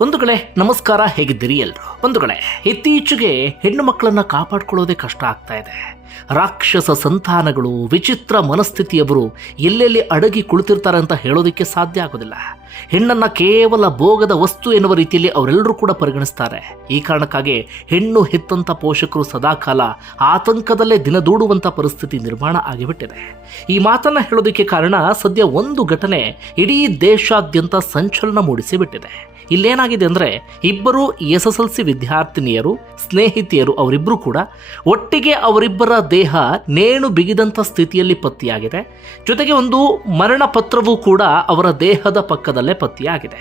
ಬಂಧುಗಳೇ, ನಮಸ್ಕಾರ ಹೇಗಿದ್ದೀರಿ ಎಲ್ರು? ಬಂಧುಗಳೇ, ಇತ್ತೀಚೆಗೆ ಹೆಣ್ಣು ಮಕ್ಕಳನ್ನ ಕಾಪಾಡ್ಕೊಳ್ಳೋದೇ ಕಷ್ಟ ಆಗ್ತಾ ಇದೆ. ರಾಕ್ಷಸ ಸಂತಾನಗಳು, ವಿಚಿತ್ರ ಮನಸ್ಥಿತಿಯವರು ಎಲ್ಲೆಲ್ಲಿ ಅಡಗಿ ಕುಳಿತಿರ್ತಾರೆ ಅಂತ ಹೇಳೋದಕ್ಕೆ ಸಾಧ್ಯ ಆಗೋದಿಲ್ಲ. ಹೆಣ್ಣನ್ನ ಕೇವಲ ಭೋಗದ ವಸ್ತು ಎನ್ನುವ ರೀತಿಯಲ್ಲಿ ಅವರೆಲ್ಲರೂ ಕೂಡ ಪರಿಗಣಿಸ್ತಾರೆ. ಈ ಕಾರಣಕ್ಕಾಗಿ ಹೆಣ್ಣು ಹೆತ್ತಂತ ಪೋಷಕರು ಸದಾಕಾಲ ಆತಂಕದಲ್ಲೇ ದಿನದೂಡುವಂತ ಪರಿಸ್ಥಿತಿ ನಿರ್ಮಾಣ ಆಗಿಬಿಟ್ಟಿದೆ. ಈ ಮಾತನ್ನ ಹೇಳೋದಕ್ಕೆ ಕಾರಣ ಸದ್ಯ ಒಂದು ಘಟನೆ ಇಡೀ ದೇಶಾದ್ಯಂತ ಸಂಚಲನ ಮೂಡಿಸಿ ಬಿಟ್ಟಿದೆ ಇಲ್ಲೇನಾಗಿದೆ ಅಂದರೆ ಇಬ್ಬರು ಎಸ್ ಎಸ್ ಎಲ್ ಸಿ ವಿದ್ಯಾರ್ಥಿನಿಯರು, ಸ್ನೇಹಿತೆಯರು ಅವರಿಬ್ಬರು ಕೂಡ ಒಟ್ಟಿಗೆ ಅವರಿಬ್ಬರ ದೇಹ ನೇಣು ಬಿಗಿದಂಥ ಸ್ಥಿತಿಯಲ್ಲಿ ಪತ್ತೆಯಾಗಿದೆ. ಜೊತೆಗೆ ಒಂದು ಮರಣ ಪತ್ರವೂ ಕೂಡ ಅವರ ದೇಹದ ಪಕ್ಕದಲ್ಲೇ ಪತ್ತೆಯಾಗಿದೆ.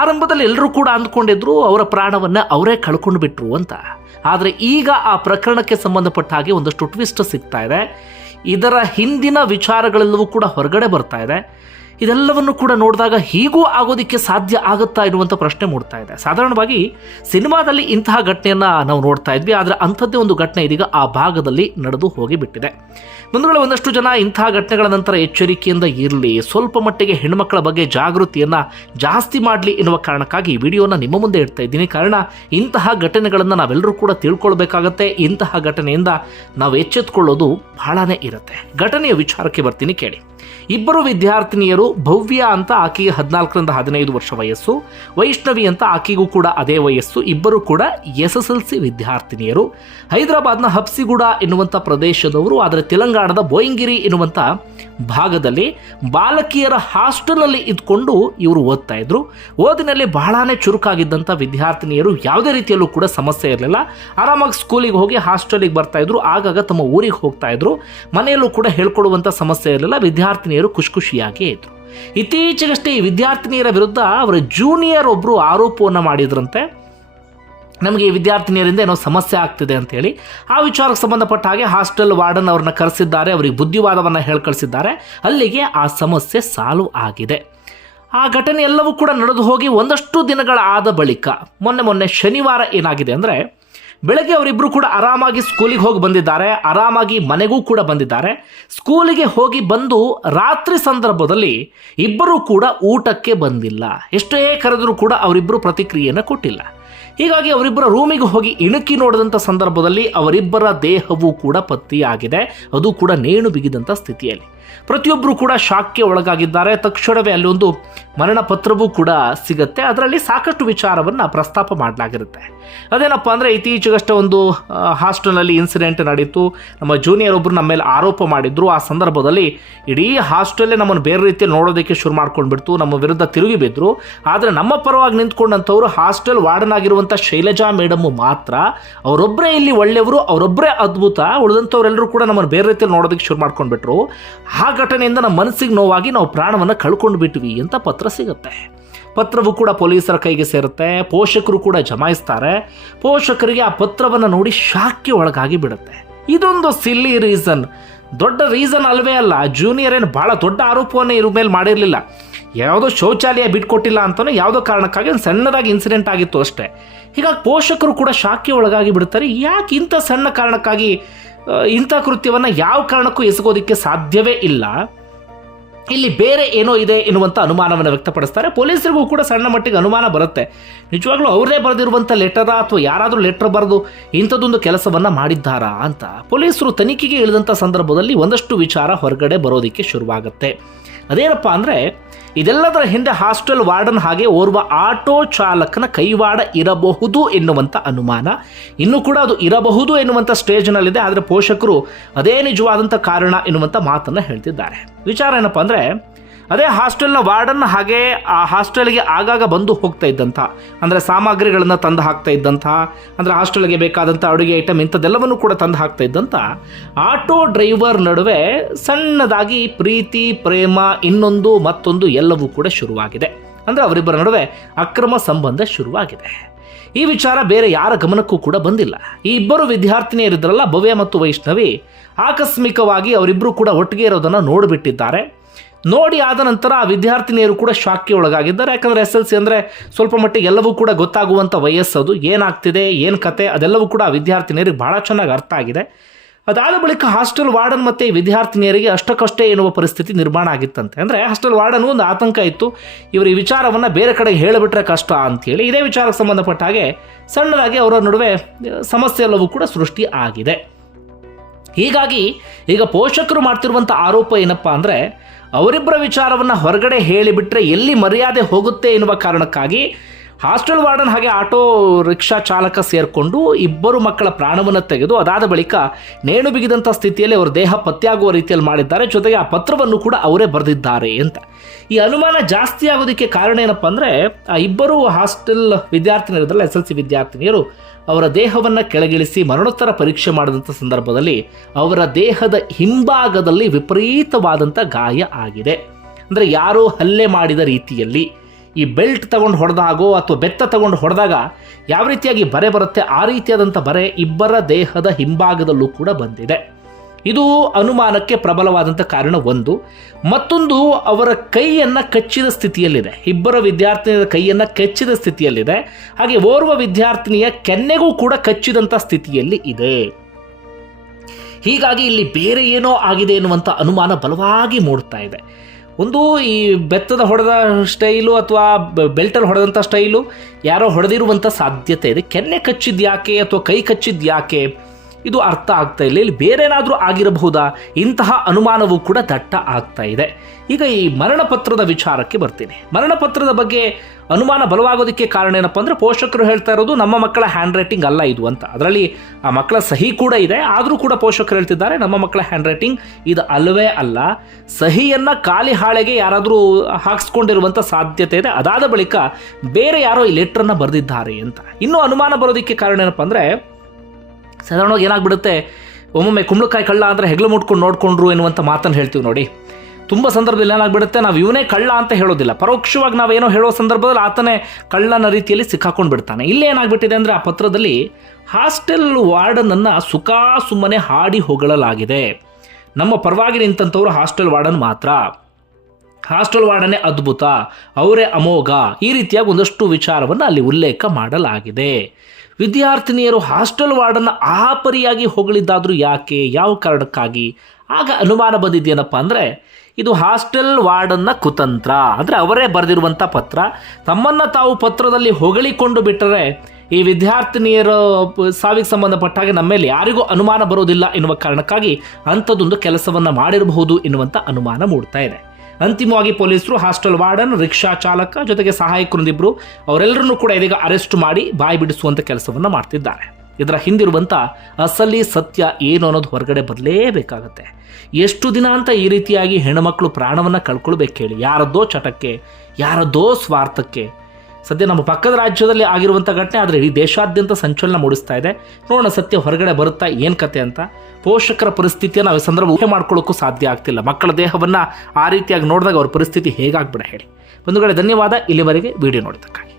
ಆರಂಭದಲ್ಲಿ ಎಲ್ಲರೂ ಕೂಡ ಅಂದ್ಕೊಂಡಿದ್ರು ಅವರ ಪ್ರಾಣವನ್ನು ಅವರೇ ಕಳ್ಕೊಂಡು ಬಿಟ್ರು ಅಂತ. ಆದರೆ ಈಗ ಆ ಪ್ರಕರಣಕ್ಕೆ ಸಂಬಂಧಪಟ್ಟ ಹಾಗೆ ಒಂದಷ್ಟು ಟ್ವಿಸ್ಟ್ ಸಿಗ್ತಾ ಇದೆ. ಇದರ ಹಿಂದಿನ ವಿಚಾರಗಳೆಲ್ಲವೂ ಕೂಡ ಹೊರಗಡೆ ಬರ್ತಾ ಇದೆ. ಇದೆಲ್ಲವನ್ನು ಕೂಡ ನೋಡಿದಾಗ ಹೀಗೂ ಆಗೋದಕ್ಕೆ ಸಾಧ್ಯ ಆಗುತ್ತಾ ಇರುವಂಥ ಪ್ರಶ್ನೆ ಮೂಡ್ತಾ ಇದೆ. ಸಾಧಾರಣವಾಗಿ ಸಿನಿಮಾದಲ್ಲಿ ಇಂತಹ ಘಟನೆಯನ್ನು ನಾವು ನೋಡ್ತಾ ಇದ್ವಿ, ಆದರೆ ಅಂಥದ್ದೇ ಒಂದು ಘಟನೆ ಇದೀಗ ಆ ಭಾಗದಲ್ಲಿ ನಡೆದು ಹೋಗಿಬಿಟ್ಟಿದೆ. ಬಂಧುಗಳು, ಒಂದಷ್ಟು ಜನ ಇಂತಹ ಘಟನೆಗಳ ನಂತರ ಎಚ್ಚರಿಕೆಯಿಂದ ಇರಲಿ, ಸ್ವಲ್ಪ ಮಟ್ಟಿಗೆ ಹೆಣ್ಮಕ್ಳ ಬಗ್ಗೆ ಜಾಗೃತಿಯನ್ನು ಜಾಸ್ತಿ ಮಾಡಲಿ ಎನ್ನುವ ಕಾರಣಕ್ಕಾಗಿ ಈ ವಿಡಿಯೋನ ನಿಮ್ಮ ಮುಂದೆ ಇಡ್ತಾ ಇದ್ದೀನಿ. ಕಾರಣ, ಇಂತಹ ಘಟನೆಗಳನ್ನು ನಾವೆಲ್ಲರೂ ಕೂಡ ತಿಳ್ಕೊಳ್ಬೇಕಾಗತ್ತೆ. ಇಂತಹ ಘಟನೆಯಿಂದ ನಾವು ಎಚ್ಚೆತ್ಕೊಳ್ಳೋದು ಬಹಳನೇ ಇರುತ್ತೆ. ಘಟನೆಯ ವಿಚಾರಕ್ಕೆ ಬರ್ತೀನಿ, ಕೇಳಿ. ಇಬ್ಬರು ವಿದ್ಯಾರ್ಥಿನಿಯರು ಭವ್ಯ ಅಂತ ಆಕೆಗೆ ಹದಿನಾಲ್ಕರಿಂದ ಹದಿನೈದು ವರ್ಷ ವಯಸ್ಸು, ವೈಷ್ಣವಿ ಅಂತ ಆಕೆಗೂ ಕೂಡ ಅದೇ ವಯಸ್ಸು, ಇಬ್ಬರು ಕೂಡ ಎಸ್ ಎಸ್ ಎಲ್ ಸಿ ವಿದ್ಯಾರ್ಥಿನಿಯರು. ಹೈದರಾಬಾದ್ನ ಹಬ್ಸಿಗುಡ ಎನ್ನುವಂಥ ಪ್ರದೇಶದವರು, ಆದರೆ ತೆಲಂಗಾಣದ ಬೋಯಿಂಗಿರಿ ಎನ್ನುವಂಥ ಭಾಗದಲ್ಲಿ ಬಾಲಕಿಯರ ಹಾಸ್ಟೆಲ್ನಲ್ಲಿ ಇದ್ಕೊಂಡು ಇವರು ಓದ್ತಾ ಇದ್ರು. ಓದಿನಲ್ಲಿ ಬಹಳಾನೇ ಚುರುಕಾಗಿದ್ದಂಥ ವಿದ್ಯಾರ್ಥಿನಿಯರು ಯಾವುದೇ ರೀತಿಯಲ್ಲೂ ಕೂಡ ಸಮಸ್ಯೆ ಇರಲಿಲ್ಲ. ಆರಾಮಾಗಿ ಸ್ಕೂಲಿಗೆ ಹೋಗಿ ಹಾಸ್ಟೆಲಿಗೆ ಬರ್ತಾ ಇದ್ರು. ಆಗಾಗ ತಮ್ಮ ಊರಿಗೆ ಹೋಗ್ತಾ ಇದ್ರು. ಮನೆಯಲ್ಲೂ ಕೂಡ ಹೇಳ್ಕೊಡುವಂಥ ಸಮಸ್ಯೆ ಇರಲಿಲ್ಲ. ವಿದ್ಯಾರ್ಥಿನಿಯರು ಖುಷಿ ಖುಷಿಯಾಗಿಯೇ ಇದ್ರು. ಇತ್ತೀಚೆಗಷ್ಟೇ ಈ ವಿದ್ಯಾರ್ಥಿನಿಯರ ವಿರುದ್ಧ ಅವರ ಜೂನಿಯರ್ ಒಬ್ಬರು ಆರೋಪವನ್ನು ಮಾಡಿದ್ರಂತೆ. ನಮಗೆ ಈ ವಿದ್ಯಾರ್ಥಿನಿಯರಿಂದ ಏನೋ ಸಮಸ್ಯೆ ಆಗ್ತಿದೆ ಅಂತೇಳಿ ಆ ವಿಚಾರಕ್ಕೆ ಸಂಬಂಧಪಟ್ಟ ಹಾಗೆ ಹಾಸ್ಟೆಲ್ ವಾರ್ಡನ್ ಅವ್ರನ್ನ ಕರೆಸಿದ್ದಾರೆ, ಅವರಿಗೆ ಬುದ್ಧಿವಾದವನ್ನು ಹೇಳ್ಕಳಿಸಿದ್ದಾರೆ ಅಲ್ಲಿಗೆ ಆ ಸಮಸ್ಯೆ ಸಾಲ್ವ್ ಆಗಿದೆ. ಆ ಘಟನೆ ಎಲ್ಲವೂ ಕೂಡ ನಡೆದು ಹೋಗಿ ಒಂದಷ್ಟು ದಿನಗಳ ಆದ ಬಳಿಕ ಮೊನ್ನೆ ಮೊನ್ನೆ ಶನಿವಾರ ಏನಾಗಿದೆ ಅಂದರೆ ಬೆಳಗ್ಗೆ ಅವರಿಬ್ಬರು ಕೂಡ ಆರಾಮಾಗಿ ಸ್ಕೂಲಿಗೆ ಹೋಗಿ ಬಂದಿದ್ದಾರೆ. ಆರಾಮಾಗಿ ಮನೆಗೂ ಕೂಡ ಬಂದಿದ್ದಾರೆ. ಸ್ಕೂಲಿಗೆ ಹೋಗಿ ಬಂದು ರಾತ್ರಿ ಸಂದರ್ಭದಲ್ಲಿ ಇಬ್ಬರೂ ಕೂಡ ಊಟಕ್ಕೆ ಬಂದಿಲ್ಲ. ಎಷ್ಟೇ ಕರೆದರೂ ಕೂಡ ಅವರಿಬ್ಬರು ಪ್ರತಿಕ್ರಿಯೆಯನ್ನು ಕೊಟ್ಟಿಲ್ಲ. ಹೀಗಾಗಿ ಅವರಿಬ್ಬರ ರೂಮಿಗೆ ಹೋಗಿ ಇಣುಕಿ ನೋಡಿದಂಥ ಸಂದರ್ಭದಲ್ಲಿ ಅವರಿಬ್ಬರ ದೇಹವೂ ಕೂಡ ಪತ್ತೆಯಾಗಿದೆ. ಅದು ಕೂಡ ನೇಣು ಬಿಗಿದಂಥ ಸ್ಥಿತಿಯಲ್ಲಿ. ಪ್ರತಿಯೊಬ್ಬರು ಕೂಡ ಶಾಕ್ಗೆ ಒಳಗಾಗಿದ್ದಾರೆ. ತಕ್ಷಣವೇ ಅಲ್ಲಿ ಒಂದು ಮರಣ ಪತ್ರವೂ ಕೂಡ ಸಿಗುತ್ತೆ. ಅದರಲ್ಲಿ ಸಾಕಷ್ಟು ವಿಚಾರವನ್ನು ಪ್ರಸ್ತಾಪ ಮಾಡಲಾಗಿರುತ್ತೆ. ಅದೇನಪ್ಪ ಅಂದರೆ ಇತ್ತೀಚೆಗಷ್ಟೇ ಒಂದು ಹಾಸ್ಟೆಲ್ನಲ್ಲಿ ಇನ್ಸಿಡೆಂಟ್ ನಡೀತು. ನಮ್ಮ ಜೂನಿಯರ್ ಒಬ್ಬರು ನಮ್ಮ ಮೇಲೆ ಆರೋಪ ಮಾಡಿದ್ರು. ಆ ಸಂದರ್ಭದಲ್ಲಿ ಇಡೀ ಹಾಸ್ಟೆಲ್ಲೇ ನಮ್ಮನ್ನು ಬೇರೆ ರೀತಿಯಲ್ಲಿ ನೋಡೋದಕ್ಕೆ ಶುರು ಮಾಡ್ಕೊಂಡ್ಬಿಡ್ತು. ನಮ್ಮ ವಿರುದ್ಧ ತಿರುಗಿ ಬಿದ್ದರು ಆದರೆ ನಮ್ಮ ಪರವಾಗಿ ನಿಂತ್ಕೊಂಡಂಥವ್ರು ಹಾಸ್ಟೆಲ್ ವಾರ್ಡನ್ ಆಗಿರುವಂಥ ಶೈಲಜಾ ಮೇಡಮು ಮಾತ್ರ ಅವರೊಬ್ಬರೇ ಇಲ್ಲಿ ಒಳ್ಳೆಯವರು ಅವರೊಬ್ಬರೇ ಅದ್ಭುತ ಉಳಿದಂಥವ್ರೆಲ್ಲರೂ ಕೂಡ ನಮ್ಮನ್ನು ಬೇರೆ ರೀತಿಯಲ್ಲಿ ನೋಡೋದಕ್ಕೆ ಶುರು ಮಾಡ್ಕೊಂಡ್ಬಿಟ್ರು. ಆ ಘಟನೆಯಿಂದ ನಮ್ಮ ಮನಸ್ಸಿಗೆ ನೋವಾಗಿ ನಾವು ಪ್ರಾಣವನ್ನು ಕಳ್ಕೊಂಡು ಬಿಟ್ವಿ ಅಂತ ಪತ್ರ ಸಿಗುತ್ತೆ. ಪತ್ರವು ಕೂಡ ಪೊಲೀಸರ ಕೈಗೆ ಸೇರುತ್ತೆ, ಪೋಷಕರು ಕೂಡ ಜಮಾಯಿಸ್ತಾರೆ. ಪೋಷಕರಿಗೆ ಆ ಪತ್ರವನ್ನು ನೋಡಿ ಶಾಕ್ಗೆ ಒಳಗಾಗಿ ಬಿಡುತ್ತೆ. ಇದೊಂದು ಸಿಲ್ಲಿ ರೀಸನ್ ದೊಡ್ಡ ರೀಸನ್ ಅಲ್ವೇ ಅಲ್ಲ ಜೂನಿಯರ್ ಏನು ಭಾಳ ದೊಡ್ಡ ಆರೋಪವನ್ನು ಇವ್ರ ಮೇಲೆ ಮಾಡಿರಲಿಲ್ಲ. ಯಾವುದೋ ಶೌಚಾಲಯ ಬಿಟ್ಕೊಟ್ಟಿಲ್ಲ ಅಂತಲೂ ಯಾವುದೋ ಕಾರಣಕ್ಕಾಗಿ ಒಂದು ಸಣ್ಣದಾಗಿ ಇನ್ಸಿಡೆಂಟ್ ಆಗಿತ್ತು ಅಷ್ಟೇ. ಹೀಗಾಗಿ ಪೋಷಕರು ಕೂಡ ಶಾಖೆ ಒಳಗಾಗಿ ಬಿಡ್ತಾರೆ. ಯಾಕೆ ಇಂಥ ಸಣ್ಣ ಕಾರಣಕ್ಕಾಗಿ ಇಂಥ ಕೃತ್ಯವನ್ನು ಯಾವ ಕಾರಣಕ್ಕೂ ಎಸಗೋದಕ್ಕೆ ಸಾಧ್ಯವೇ ಇಲ್ಲ? ಇಲ್ಲಿ ಬೇರೆ ಏನೋ ಇದೆ ಎನ್ನುವಂಥ ಅನುಮಾನವನ್ನು ವ್ಯಕ್ತಪಡಿಸ್ತಾರೆ. ಪೊಲೀಸರಿಗೂ ಕೂಡ ಸಣ್ಣ ಮಟ್ಟಿಗೆ ಅನುಮಾನ ಬರುತ್ತೆ. ನಿಜವಾಗ್ಲೂ ಅವರೇ ಬರೆದಿರುವಂಥ ಲೆಟರ ಅಥವಾ ಯಾರಾದರೂ ಲೆಟರ್ ಬರೆದು ಇಂಥದ್ದೊಂದು ಕೆಲಸವನ್ನು ಮಾಡಿದ್ದಾರಾ ಅಂತ? ಪೊಲೀಸರು ತನಿಖೆಗೆ ಇಳಿದಂಥ ಸಂದರ್ಭದಲ್ಲಿ ಒಂದಷ್ಟು ವಿಚಾರ ಹೊರಗಡೆ ಬರೋದಕ್ಕೆ ಶುರುವಾಗುತ್ತೆ. ಅದೇನಪ್ಪ ಅಂದರೆ, ಇದೆಲ್ಲದರ ಹಿಂದೆ ಹಾಸ್ಟೆಲ್ ವಾರ್ಡನ್ ಹಾಗೆ ಓರ್ವ ಆಟೋ ಚಾಲಕನ ಕೈವಾಡ ಇರಬಹುದು ಎನ್ನುವಂಥ ಅನುಮಾನ. ಇನ್ನೂ ಕೂಡ ಅದು ಇರಬಹುದು ಎನ್ನುವಂಥ ಸ್ಟೇಜ್ನಲ್ಲಿದೆ, ಆದರೆ ಪೋಷಕರು ಅದೇ ನಿಜವಾದಂಥ ಕಾರಣ ಎನ್ನುವಂಥ ಮಾತನ್ನು ಹೇಳ್ತಿದ್ದಾರೆ. ವಿಚಾರ ಏನಪ್ಪ ಅಂದರೆ ಅದೇ ಹಾಸ್ಟೆಲ್ನ ವಾರ್ಡನ್ ಹಾಗೆ ಆ ಹಾಸ್ಟೆಲ್ಗೆ ಆಗಾಗ ಬಂದು ಹೋಗ್ತಾ ಇದ್ದಂಥ, ಅಂದರೆ ಸಾಮಗ್ರಿಗಳನ್ನು ತಂದು ಹಾಕ್ತಾ ಇದ್ದಂಥ, ಅಂದರೆ ಹಾಸ್ಟೆಲ್ಗೆ ಬೇಕಾದಂಥ ಅಡುಗೆ ಐಟಮ್ ಇಂಥದ್ದೆಲ್ಲವನ್ನು ಕೂಡ ತಂದು ಹಾಕ್ತಾ ಇದ್ದಂಥ ಆಟೋ ಡ್ರೈವರ್ ನಡುವೆ ಸಣ್ಣದಾಗಿ ಪ್ರೀತಿ, ಪ್ರೇಮ, ಇನ್ನೊಂದು ಮತ್ತೊಂದು ಎಲ್ಲವೂ ಕೂಡ ಶುರುವಾಗಿದೆ. ಅಂದರೆ ಅವರಿಬ್ಬರ ನಡುವೆ ಅಕ್ರಮ ಸಂಬಂಧ ಶುರುವಾಗಿದೆ. ಈ ವಿಚಾರ ಬೇರೆ ಯಾರ ಗಮನಕ್ಕೂ ಕೂಡ ಬಂದಿಲ್ಲ. ಈ ಇಬ್ಬರು ವಿದ್ಯಾರ್ಥಿನಿಯರಿದ್ರಲ್ಲ ಭವ್ಯ ಮತ್ತು ವೈಷ್ಣವಿ, ಆಕಸ್ಮಿಕವಾಗಿ ಅವರಿಬ್ಬರು ಕೂಡ ಒಟ್ಟಿಗೆ ಇರೋದನ್ನು ನೋಡಿಬಿಟ್ಟಿದ್ದಾರೆ. ನೋಡಿ ಆದ ನಂತರ ಆ ವಿದ್ಯಾರ್ಥಿನಿಯರು ಕೂಡ ಶಾಕ್ಗೆ ಒಳಗಾಗಿದ್ದಾರೆ. ಯಾಕಂದರೆ ಎಸ್ ಎಲ್ ಸಿ ಅಂದರೆ ಸ್ವಲ್ಪ ಮಟ್ಟಿಗೆ ಎಲ್ಲವೂ ಕೂಡ ಗೊತ್ತಾಗುವಂಥ ವಯಸ್ಸದು ಏನಾಗ್ತಿದೆ, ಏನು ಕತೆ, ಅದೆಲ್ಲವೂ ಕೂಡ ಆ ವಿದ್ಯಾರ್ಥಿನಿಯರಿಗೆ ಭಾಳ ಚೆನ್ನಾಗಿ ಅರ್ಥ ಆಗಿದೆ. ಅದಾದ ಬಳಿಕ ಹಾಸ್ಟೆಲ್ ವಾರ್ಡನ್ ಮತ್ತು ವಿದ್ಯಾರ್ಥಿನಿಯರಿಗೆ ಅಷ್ಟಕ್ಕಷ್ಟೇ ಎನ್ನುವ ಪರಿಸ್ಥಿತಿ ನಿರ್ಮಾಣ ಆಗಿತ್ತಂತೆ. ಅಂದರೆ ಹಾಸ್ಟೆಲ್ ವಾರ್ಡನ್ ಒಂದು ಆತಂಕ ಇತ್ತು. ಇವರ ಈ ವಿಚಾರವನ್ನು ಬೇರೆ ಕಡೆಗೆ ಹೇಳಿಬಿಟ್ರೆ ಕಷ್ಟ ಅಂತೇಳಿ ಇದೇ ವಿಚಾರಕ್ಕೆ ಸಂಬಂಧಪಟ್ಟ ಹಾಗೆ ಸಣ್ಣದಾಗಿ ಅವರ ನಡುವೆ ಸಮಸ್ಯೆ ಎಲ್ಲವೂ ಕೂಡ ಸೃಷ್ಟಿ ಆಗಿದೆ. ಹೀಗಾಗಿ ಈಗ ಪೋಷಕರು ಮಾಡ್ತಿರುವಂಥ ಆರೋಪ ಏನಪ್ಪ ಅಂದರೆ ಅವರಿಬ್ಬರ ವಿಚಾರವನ್ನು ಹೊರಗಡೆ ಹೇಳಿಬಿಟ್ರೆ ಎಲ್ಲಿ ಮರ್ಯಾದೆ ಹೋಗುತ್ತೆ ಎನ್ನುವ ಕಾರಣಕ್ಕಾಗಿ ಹಾಸ್ಟೆಲ್ ವಾರ್ಡನ್ ಹಾಗೆ ಆಟೋ ರಿಕ್ಷಾ ಚಾಲಕ ಸೇರಿಕೊಂಡು ಇಬ್ಬರು ಮಕ್ಕಳ ಪ್ರಾಣವನ್ನು ತೆಗೆದು ಅದಾದ ಬಳಿಕ ನೇಣು ಬಿಗಿದಂಥ ಸ್ಥಿತಿಯಲ್ಲಿ ಅವರ ದೇಹ ಪತ್ತೆಯಾಗುವ ರೀತಿಯಲ್ಲಿ ಮಾಡಿದ್ದಾರೆ. ಜೊತೆಗೆ ಆ ಪತ್ರವನ್ನು ಕೂಡ ಅವರೇ ಬರೆದಿದ್ದಾರೆ ಅಂತ. ಈ ಅನುಮಾನ ಜಾಸ್ತಿ ಆಗೋದಕ್ಕೆ ಕಾರಣ ಏನಪ್ಪ ಅಂದರೆ, ಆ ಇಬ್ಬರು ಹಾಸ್ಟೆಲ್ ವಿದ್ಯಾರ್ಥಿನಿಯರಲ್ಲ ಎಸ್ ಎಲ್ ಸಿ ವಿದ್ಯಾರ್ಥಿನಿಯರು ಅವರ ದೇಹವನ್ನು ಕೆಳಗಿಳಿಸಿ ಮರಣೋತ್ತರ ಪರೀಕ್ಷೆ ಮಾಡಿದಂಥ ಸಂದರ್ಭದಲ್ಲಿ ಅವರ ದೇಹದ ಹಿಂಭಾಗದಲ್ಲಿ ವಿಪರೀತವಾದಂಥ ಗಾಯ ಆಗಿದೆ. ಅಂದರೆ ಯಾರೋ ಹಲ್ಲೆ ಮಾಡಿದ ರೀತಿಯಲ್ಲಿ ಈ ಬೆಲ್ಟ್ ತಗೊಂಡು ಹೊಡೆದಾಗೋ ಅಥವಾ ಬೆತ್ತ ತಗೊಂಡು ಹೊಡೆದಾಗ ಯಾವ ರೀತಿಯಾಗಿ ಬರೆ ಬರುತ್ತೆ, ಆ ರೀತಿಯಾದಂಥ ಬರೆ ಇಬ್ಬರ ದೇಹದ ಹಿಂಭಾಗದಲ್ಲೂ ಕೂಡ ಬಂದಿದೆ. ಇದು ಅನುಮಾನಕ್ಕೆ ಪ್ರಬಲವಾದಂಥ ಕಾರಣ ಒಂದು. ಮತ್ತೊಂದು, ಅವರ ಕೈಯನ್ನು ಕಚ್ಚಿದ ಸ್ಥಿತಿಯಲ್ಲಿದೆ. ಇಬ್ಬರ ವಿದ್ಯಾರ್ಥಿನಿಯ ಕೈಯನ್ನು ಕಚ್ಚಿದ ಸ್ಥಿತಿಯಲ್ಲಿದೆ. ಹಾಗೆ ಓರ್ವ ವಿದ್ಯಾರ್ಥಿನಿಯ ಕೆನ್ನೆಗೂ ಕೂಡ ಕಚ್ಚಿದಂಥ ಸ್ಥಿತಿಯಲ್ಲಿ ಇದೆ. ಹೀಗಾಗಿ ಇಲ್ಲಿ ಬೇರೆ ಏನೋ ಆಗಿದೆ ಎನ್ನುವಂಥ ಅನುಮಾನ ಬಲವಾಗಿ ಮೂಡ್ತಾ ಇದೆ. ಒಂದು ಈ ಬೆತ್ತದ ಹೊಡೆದ ಸ್ಟೈಲು ಅಥವಾ ಬೆಲ್ಟಲ್ಲಿ ಹೊಡೆದಂಥ ಸ್ಟೈಲು ಯಾರೋ ಹೊಡೆದಿರುವಂಥ ಸಾಧ್ಯತೆ ಇದೆ. ಕೆನ್ನೆ ಕಚ್ಚಿದ್ದು ಯಾಕೆ ಅಥವಾ ಕೈ ಕಚ್ಚಿದ್ದು ಯಾಕೆ ಇದು ಅರ್ಥ ಆಗ್ತಾ ಇಲ್ಲ. ಇಲ್ಲಿ ಬೇರೇನಾದರೂ ಆಗಿರಬಹುದಾ? ಇಂತಹ ಅನುಮಾನವೂ ಕೂಡ ದಟ್ಟ ಆಗ್ತಾ ಇದೆ. ಈಗ ಈ ಮರಣ ಪತ್ರದ ವಿಚಾರಕ್ಕೆ ಬರ್ತೀನಿ. ಮರಣ ಪತ್ರದ ಬಗ್ಗೆ ಅನುಮಾನ ಬಲವಾಗೋದಕ್ಕೆ ಕಾರಣ ಏನಪ್ಪ ಅಂದರೆ ಪೋಷಕರು ಹೇಳ್ತಾ ಇರೋದು ನಮ್ಮ ಮಕ್ಕಳ ಹ್ಯಾಂಡ್ ರೈಟಿಂಗ್ ಅಲ್ಲ ಇದು ಅಂತ. ಅದರಲ್ಲಿ ಆ ಮಕ್ಕಳ ಸಹಿ ಕೂಡ ಇದೆ, ಆದರೂ ಕೂಡ ಪೋಷಕರು ಹೇಳ್ತಿದ್ದಾರೆ ನಮ್ಮ ಮಕ್ಕಳ ಹ್ಯಾಂಡ್ ರೈಟಿಂಗ್ ಇದು ಅಲ್ಲವೇ ಅಲ್ಲ. ಸಹಿಯನ್ನು ಖಾಲಿ ಹಾಳೆಗೆ ಯಾರಾದರೂ ಹಾಕಿಸ್ಕೊಂಡಿರುವಂಥ ಸಾಧ್ಯತೆ ಇದೆ. ಅದಾದ ಬಳಿಕ ಬೇರೆ ಯಾರೋ ಈ ಲೆಟ್ರನ್ನು ಬರೆದಿದ್ದಾರೆ ಅಂತ. ಇನ್ನೂ ಅನುಮಾನ ಬರೋದಕ್ಕೆ ಕಾರಣ ಏನಪ್ಪ ಅಂದರೆ ಸಾಧಾರಣವಾಗಿ ಏನಾಗ್ಬಿಡುತ್ತೆ? ಒಮ್ಮೊಮ್ಮೆ ಕುಂಬಳಕಾಯಿ ಕಳ್ಳ ಅಂದರೆ ಹೆಗ್ಲು ಮುಟ್ಕೊಂಡು ನೋಡ್ಕೊಂಡ್ರು ಎನ್ನುವಂಥ ಮಾತನ್ನು ಹೇಳ್ತೀವಿ ನೋಡಿ. ತುಂಬ ಸಂದರ್ಭದಲ್ಲಿ ಏನಾಗ್ಬಿಡುತ್ತೆ? ನಾವು ಇವನೇ ಕಳ್ಳ ಅಂತ ಹೇಳೋದಿಲ್ಲ. ಪರೋಕ್ಷವಾಗಿ ನಾವೇನೋ ಹೇಳೋ ಸಂದರ್ಭದಲ್ಲಿ ಆತನೇ ಕಳ್ಳನ ರೀತಿಯಲ್ಲಿ ಸಿಕ್ಕಾಕೊಂಡು ಬಿಡ್ತಾನೆ. ಇಲ್ಲೇ ಏನಾಗ್ಬಿಟ್ಟಿದೆ ಅಂದರೆ ಆ ಪತ್ರದಲ್ಲಿ, ಹಾಸ್ಟೆಲ್ ವಾರ್ಡನನ್ನು ಸುಖಾ ಸುಮ್ಮನೆ ಹಾಡಿ ಹೊಗಳಲಾಗಿದೆ. ನಮ್ಮ ಪರವಾಗಿ ನಿಂತಂಥವ್ರು ಹಾಸ್ಟೆಲ್ ವಾರ್ಡನ್ ಮಾತ್ರ. ಹಾಸ್ಟೆಲ್ ವಾರ್ಡನೇ ಅದ್ಭುತ, ಅವರೇ ಅಮೋಘ. ಈ ರೀತಿಯಾಗಿ ಒಂದಷ್ಟು ವಿಚಾರವನ್ನು ಅಲ್ಲಿ ಉಲ್ಲೇಖ ಮಾಡಲಾಗಿದೆ. ವಿದ್ಯಾರ್ಥಿನಿಯರು ಹಾಸ್ಟೆಲ್ ವಾರ್ಡನ್ನು ಆಪರಿಯಾಗಿ ಪರಿಯಾಗಿ ಹೊಗಳಿದ್ದಾದರೂ ಯಾಕೆ? ಯಾವ ಕಾರಣಕ್ಕಾಗಿ? ಆಗ ಅನುಮಾನ ಬಂದಿದ್ದೇನಪ್ಪ ಅಂದರೆ, ಇದು ಹಾಸ್ಟೆಲ್ ವಾರ್ಡನ್ನ ಕುತಂತ್ರ. ಅಂದರೆ ಅವರೇ ಬರೆದಿರುವಂಥ ಪತ್ರ. ತಮ್ಮನ್ನು ತಾವು ಪತ್ರದಲ್ಲಿ ಹೊಗಳಿಕೊಂಡು ಬಿಟ್ಟರೆ ಈ ವಿದ್ಯಾರ್ಥಿನಿಯರ ಸಾವಿಗೆ ಸಂಬಂಧಪಟ್ಟ ಹಾಗೆ ನಮ್ಮ ಮೇಲೆ ಯಾರಿಗೂ ಅನುಮಾನ ಬರೋದಿಲ್ಲ ಎನ್ನುವ ಕಾರಣಕ್ಕಾಗಿ ಅಂಥದ್ದೊಂದು ಕೆಲಸವನ್ನು ಮಾಡಿರಬಹುದು ಎನ್ನುವಂಥ ಅನುಮಾನ ಮೂಡ್ತಾ ಇದೆ. ಅಂತಿಮವಾಗಿ ಪೊಲೀಸರು ಹಾಸ್ಟೆಲ್ ವಾರ್ಡನ್, ರಿಕ್ಷಾ ಚಾಲಕ ಜೊತೆಗೆ ಸಹಾಯಕರೊಂದಿಬ್ಬರು ಅವರೆಲ್ಲರನ್ನೂ ಕೂಡ ಇದೀಗ ಅರೆಸ್ಟ್ ಮಾಡಿ ಬಾಯಿ ಬಿಡಿಸುವಂಥ ಕೆಲಸವನ್ನು ಮಾಡ್ತಿದ್ದಾರೆ. ಇದರ ಹಿಂದಿರುವಂಥ ಅಸಲಿ ಸತ್ಯ ಏನು ಅನ್ನೋದು ಹೊರಗಡೆ ಬರಲೇಬೇಕಾಗತ್ತೆ. ಎಷ್ಟು ದಿನ ಅಂತ ಈ ರೀತಿಯಾಗಿ ಹೆಣ್ಣುಮಕ್ಕಳು ಪ್ರಾಣವನ್ನು ಕಳ್ಕೊಳ್ಬೇಕು ಹೇಳಿ. ಯಾರದ್ದೋ ಚಟಕ್ಕೆ, ಯಾರದ್ದೋ ಸ್ವಾರ್ಥಕ್ಕೆ ಸದ್ಯ ನಮ್ಮ ಪಕ್ಕದ ರಾಜ್ಯದಲ್ಲಿ ಆಗಿರುವಂಥ ಘಟನೆ, ಆದರೆ ಇಡೀ ದೇಶಾದ್ಯಂತ ಸಂಚಲನ ಮೂಡಿಸ್ತಾ ಇದೆ. ನೋಡೋಣ ಸತ್ಯ ಹೊರಗಡೆ ಬರುತ್ತಾ, ಏನು ಕತೆ ಅಂತ. ಪೋಷಕರ ಪರಿಸ್ಥಿತಿಯನ್ನು ನಾವು ಸಂದರ್ಭ ಊಹೆ ಮಾಡ್ಕೊಳ್ಳೋಕ್ಕೂ ಸಾಧ್ಯ ಆಗ್ತಿಲ್ಲ. ಮಕ್ಕಳ ದೇಹವನ್ನು ಆ ರೀತಿಯಾಗಿ ನೋಡಿದಾಗ ಅವ್ರ ಪರಿಸ್ಥಿತಿ ಹೇಗಾಗ್ಬಿಡ ಹೇಳಿ. ಒಂದು ಕಡೆ ಧನ್ಯವಾದ. ಇಲ್ಲಿವರೆಗೆ ವಿಡಿಯೋ ನೋಡಿದ್ದಕ್ಕಾಗಿ.